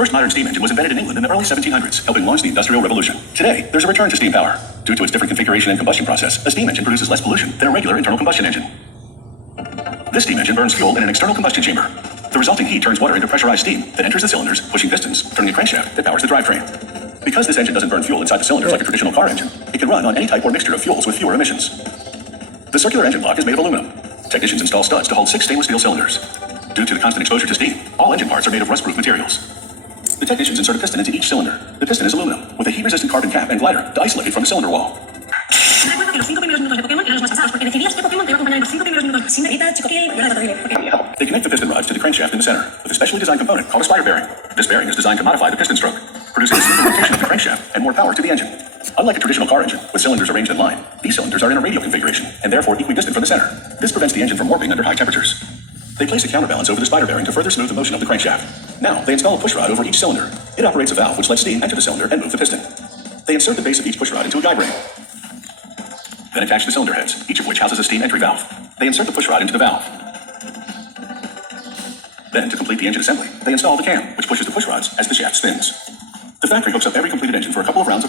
first modern steam engine was invented in England in the early 1700s, helping launch the Industrial Revolution. Today, there's a return to steam power. Due to its different configuration and combustion process, a steam engine produces less pollution than a regular internal combustion engine. This steam engine burns fuel in an external combustion chamber. The resulting heat turns water into pressurized steam that enters the cylinders, pushing pistons, turning a crankshaft that powers the drivetrain. Because this engine doesn't burn fuel inside the cylinders like a traditional car engine, it can run on any type or mixture of fuels with fewer emissions. The circular engine block is made of aluminum. Technicians install studs to hold 6 stainless steel cylinders. Due to the constant exposure to steam, all engine parts are made of rust-proof materials. The technicians insert a piston into each cylinder. The piston is aluminum, with a heat-resistant carbon cap and glider to isolate it from the cylinder wall. They connect the piston rods to the crankshaft in the center, with a specially designed component called a spider bearing. This bearing is designed to modify the piston stroke, producing a smoother rotation of the crankshaft and more power to the engine. Unlike a traditional car engine, with cylinders arranged in line, these cylinders are in a radial configuration, and therefore equidistant from the center. This prevents the engine from warping under high temperatures. They place a counterbalance over the spider bearing to further smooth the motion of the crankshaft. Now, they install a push rod over each cylinder. It operates a valve which lets steam enter the cylinder and move the piston. They insert the base of each push rod into a guide ring. Then attach the cylinder heads, each of which houses a steam entry valve. They insert the push rod into the valve. Then, to complete the engine assembly, they install the cam, which pushes the push rods as the shaft spins. The factory hooks up every completed engine for a couple of rounds of